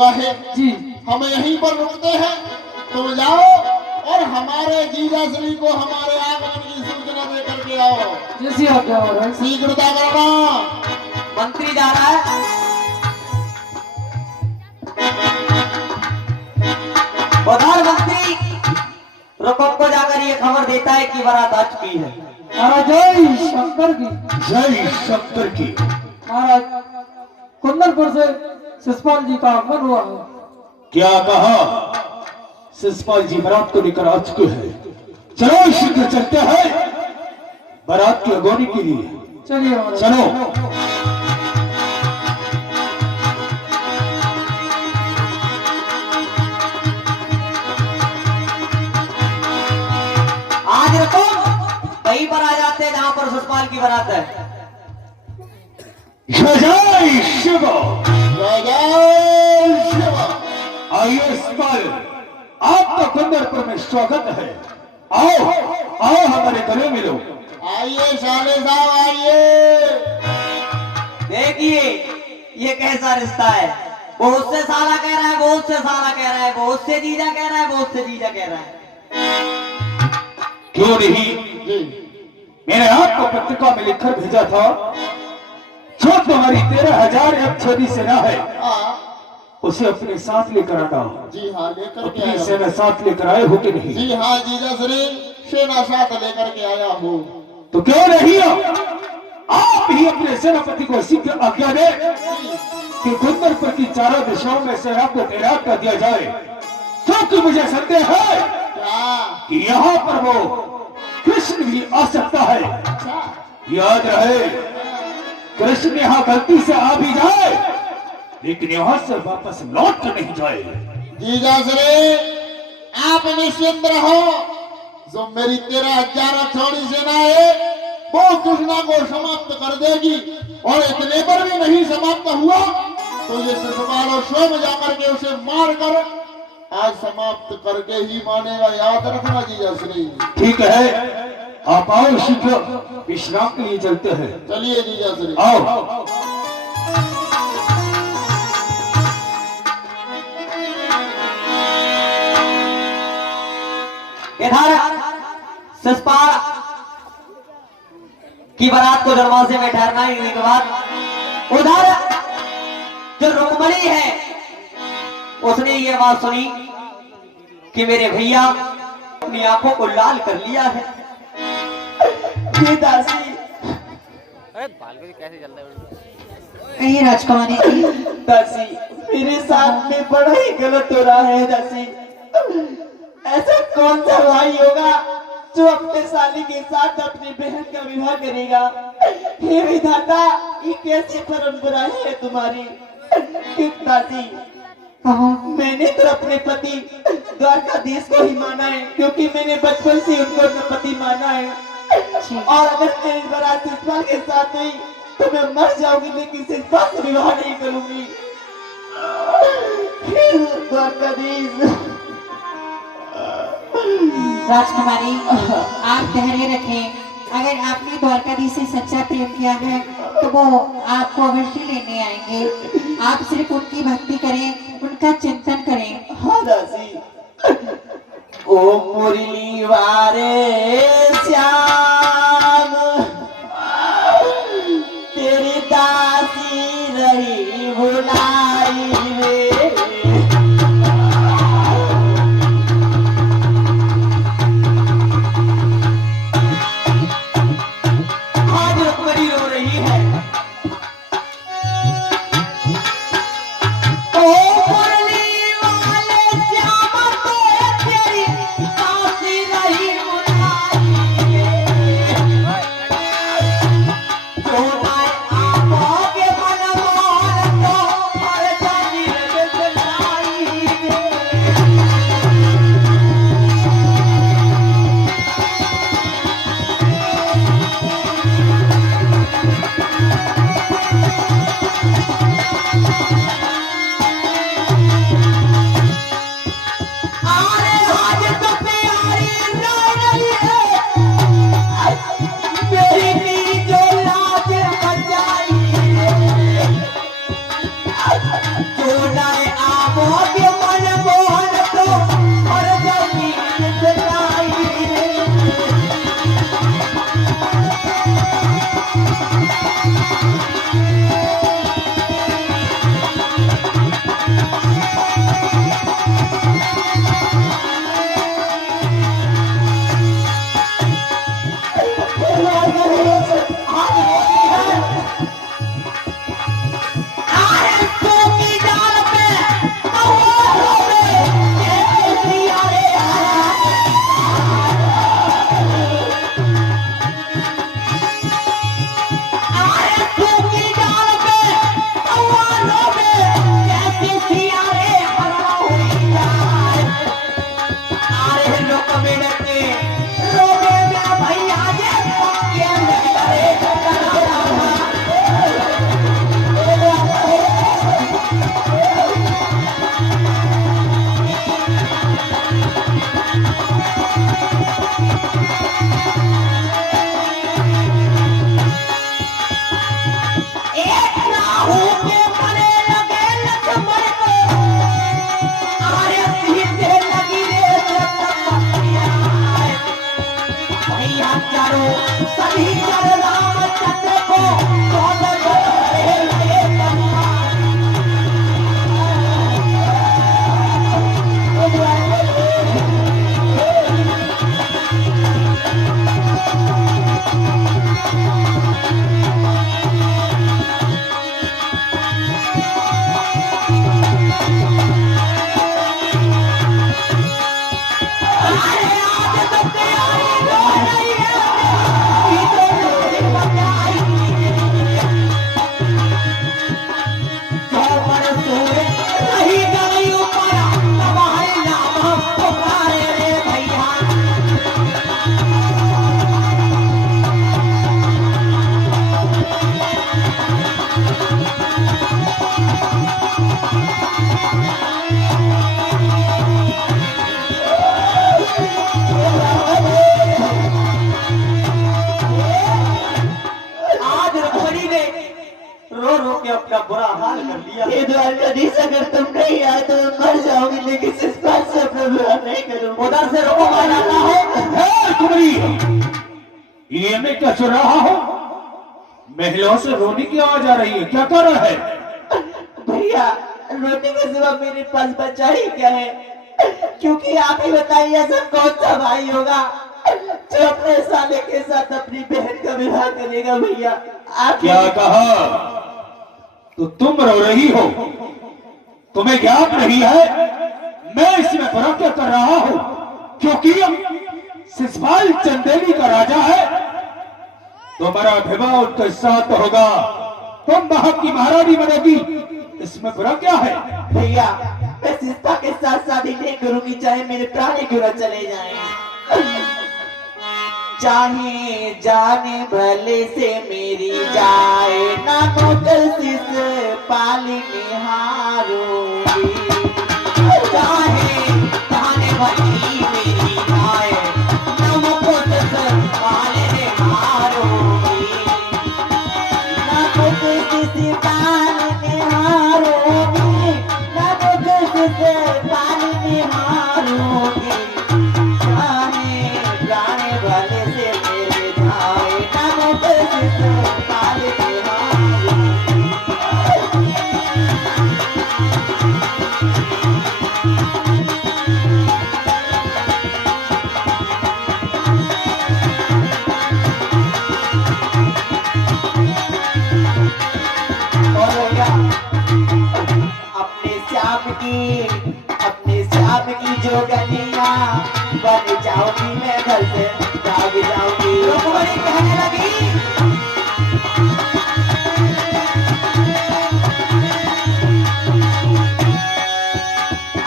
कहे जी हम यहीं पर रुकते हैं, तुम जाओ और हमारे जीजा श्री को हमारे आगमन की सूचना दे करके आओ। जैसी आज्ञा हो रहा है। शीघ्रता करना। मंत्री जा रहा है। प्रधानमंत्री रुकम को जाकर ये खबर देता है कि बारात आ चुकी है। महाराज जय शंकर की। जय शंकर की। महाराज कुंदनपुर से शिषपाल जी का आगमन हुआ है। क्या कहा? शिषपाल जी बारात को लेकर आ चुके हैं। चलो शीघ्र चलते हैं बारात की अगवानी के लिए। चलिए महाराज। चलो। आज रुको कहीं पर आ जाते हैं जहां पर शिषपाल की बारात है। जय शिव। जय शिव। आइए शिषपाल, आपका कुंदनपुर में स्वागत है। आओ आओ हमारे गले मिलो। आइए साले साहब आइए। देखिए ये कैसा रिश्ता है। वो उससे साला कह रहा है, वो उससे साला कह रहा है, वो उससे जीजा कह रहा है, वो उससे जीजा कह रहा है। क्यों नहीं? मैंने आपको पत्रिका में लिखकर भेजा था, जो तुम्हारी 13,000 अच्छी सेना है उसे अपने साथ लेकर आना। जी हाँ लेकर के अपनी आया सेना साथ लेकर आए हो कि नहीं? जी हाँ जीजा श्री सेना साथ लेकर के आया हूँ। तो क्यों नहीं हो? आप ही अपने सेनापति को शीघ्र आज्ञा दे कि कुंदनपुर की चारों दिशाओं में सेना को तैनात कर दिया जाए, क्योंकि मुझे संदेह है कि यहाँ पर वो कृष्ण भी आ सकता है। याद रहे, कृष्ण यहाँ गलती से आ भी जाए लेकिन यहाँ से वापस लौट कर नहीं जाए। जीजा श्री आप निश्चिंत रहो, जो मेरी 13,000 छोड़ी सेना है वो कृष्णा को समाप्त कर देगी, और इतने पर भी नहीं समाप्त हुआ तो ये शिषपाल स्वयं जाकर के उसे मार कर आज समाप्त करके ही मानेगा। याद रखना जीजा श्री। ठीक है, आप आओ, शीघ्र विश्राम के लिए चलते हैं। चलिए जीजा श्री। आओ। इधर शिषपाल की बारात को दरवाजे में ठहरना ही के बाद उधर जो रुक्मणी है उसने ये बात सुनी कि मेरे भैया अपनी आंखों को लाल कर लिया है। ये दासी कहीं राजकुमारी जी। दासी मेरे साथ में बड़ा ही गलत हो रहा है। दासी ऐसा कौन सा भाई होगा जो अपने साली के साथ अपनी बहन का विवाह करेगा? हे विधाता, ये कैसी परंपरा है तुम्हारी? दासी मैंने तो अपने पति द्वारकाधीश को ही माना है, क्योंकि मैंने बचपन से उनको अपना पति माना है। और अगर मेरी बारात शिषपाल के साथ हुई तो मैं मर जाऊंगी, लेकिन शिषपाल से विवाह नहीं करूंगी। द्वारकाधीश। राजकुमारी आप धैर्य रखें। अगर आपने द्वारकाधीश से सच्चा प्रेम किया है तो वो आपको अवश्य लेने आएंगे। आप सिर्फ उनकी भक्ति करें, उनका चिंतन करें। हाँ दासी। ओ मुरली वारे श्याम तेरी दासी रही भुलाई रे। ये द्वारकाधीश अगर तुम नहीं आए तो मैं मर जाऊंगी, लेकिन इस बात से अपना विवाह नहीं करूंगा। उधर से रोको मारना है कुमारी, ये मैं क्या सुन रहा हूँ? महिलाओं से रोने की आवाज आ रही है, क्या कर रहा है? भैया रोटी के सिवा मेरे पास बचा ही क्या है, क्योंकि आप ही बताइए ऐसा कौन सा भाई होगा जो अपने साले के साथ अपनी बहन का विवाह करेगा। भैया आप क्या कहा? तो तुम रो रही हो, तुम्हें ज्ञात नहीं है मैं इसमें फर्क क्या कर रहा हूं? क्योंकि शिशपाल चंदेली का राजा है, तुम्हारा विवाह उनके साथ होगा, तुम वहां की महारानी बनेगी, इसमें बुरा क्या है? भैया मैं सिस्ता के साथ शादी नहीं करूंगी, चाहे मेरे प्राण ही क्यों न चले जाएं। चाहे जाने भले से मेरी जाए ना नौकर सिस पाली निहारूंगी। चाहे जाने भली मेरी जाए ना नौकर सिस पाली निहारूंगी। ना नौकर सिस पाली निहारूंगी, ना नौकर सिस पाली निहारूंगी। चाहे जाने भले से मेरे जाए ना नौकर सिस पाली निहारूंगी। और भैया अपने श्याम की जो गलियां बन जाऊंगी, मैं घर से भाग जाऊंगी। रुक्मणी कहने लगी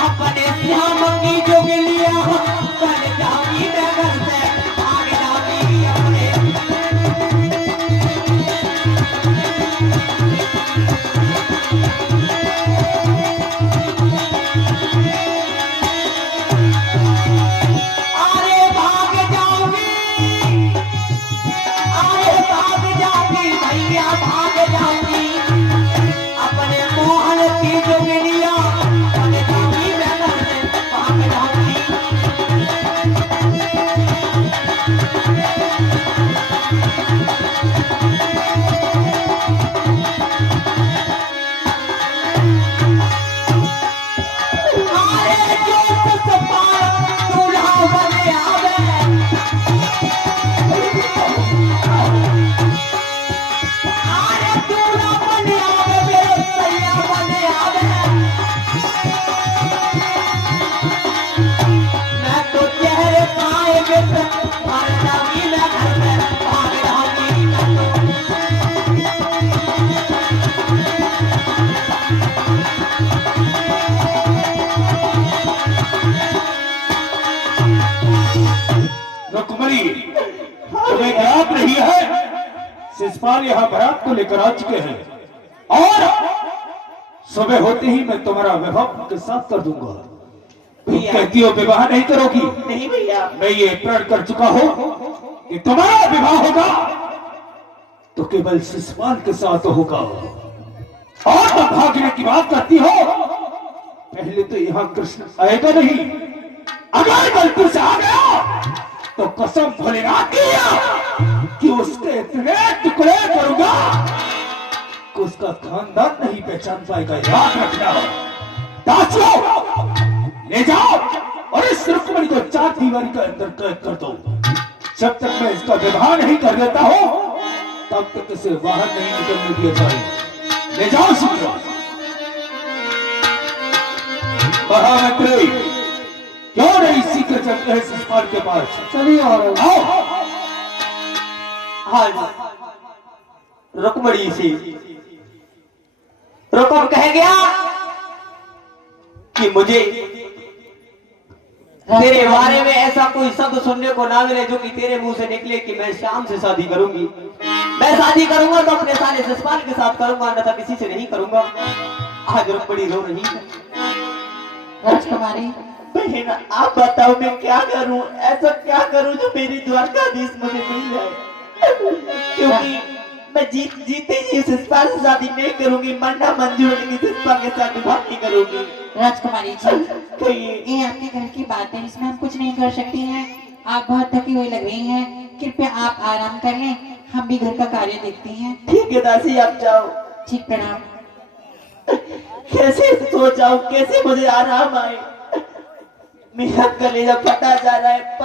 अपने श्याम की जो गलियां बन जाऊंगी, मैं घर से भाग जाऊंगी। अपने अरे भाग जाऊंगी, अरे भाग जाऊंगी भैया, भाग जाऊंगी। अपने मोहन की जोगिनिया बन जाऊंगी, मैं घर से भाग जाऊंगी। अरे जो सपार दूल्हा बने आवे, अरे दूल्हा बने आवे, मेरे सैया बने आवे। मैं तो चेहरे पाएंगे से मर जाऊंगी, मैं घर से भाग जाऊंगी। मैं तो रुक्मणी, तुम्हें ज्ञात नहीं है शिशपाल यहाँ बारात को लेकर आ चुके हैं और सुबह होते ही मैं तुम्हारा विवाह के साथ कर दूंगा। तुम भैया कहती हो विवाह नहीं करोगी, नहीं भैया, मैं ये प्रण कर चुका हूं कि तुम्हारा विवाह होगा तो केवल शिशपाल के साथ होगा। और तुम भागने की बात करती हो, पहले तो यहाँ कृष्ण आएगा नहीं, अगर गलती से आ गया तो कसम भोलेनाथ की कि उसके इतने टुकड़े करूंगा कि उसका खानदान नहीं पहचान पाएगा। याद रखना। दासियों, ले जाओ और इस रुक्मणी को 4 दीवारी के अंदर कैद कर दो। जब तक मैं इसका विवाह नहीं कर देता हूं तब तक इसे बाहर नहीं निकलने दिया जाए। ले जाओ शीघ्र। महामंत्री, क्यों नहीं शीघ्र चलते हैं शिशपाल के पास? चलिए और आओ। हाँ रुक्मणी से रुकम कह गया कि मुझे तेरे बारे में ऐसा कोई शब्द सुनने को ना मिले जो कि तेरे मुंह से निकले कि मैं श्याम से शादी करूंगी। मैं शादी करूंगा तो अपने साले शिशपाल के साथ करूंगा, अन्यथा किसी से नहीं करूंगा। आज रुक्मणी रो रही है। राजकुमारी, बहन आप बताओ मैं क्या करूं, ऐसा क्या करूं जो मेरी द्वारकाधीश मुझे मिल जाए, क्योंकि मैं जीते ही उस शिषपाल से शादी नहीं करूंगी, मरना मंजूर है, लेकिन शिषपाल के साथ विवाह नहीं करूंगी। राजकुमारी जी, कहिए। ये आपके घर की बात है, इसमें हम कुछ नहीं कर सकते हैं। आप बहुत थकी हुई लग रही हैं, कृपया आप आराम कर लें, हम भी घर का कार्य देखते हैं। ठीक है दासी, आप जाओ। ठीक, प्रणाम। कैसे सो जाऊं, कैसे मुझे आराम आए, मेरा कलेजा फटा जा रहा है।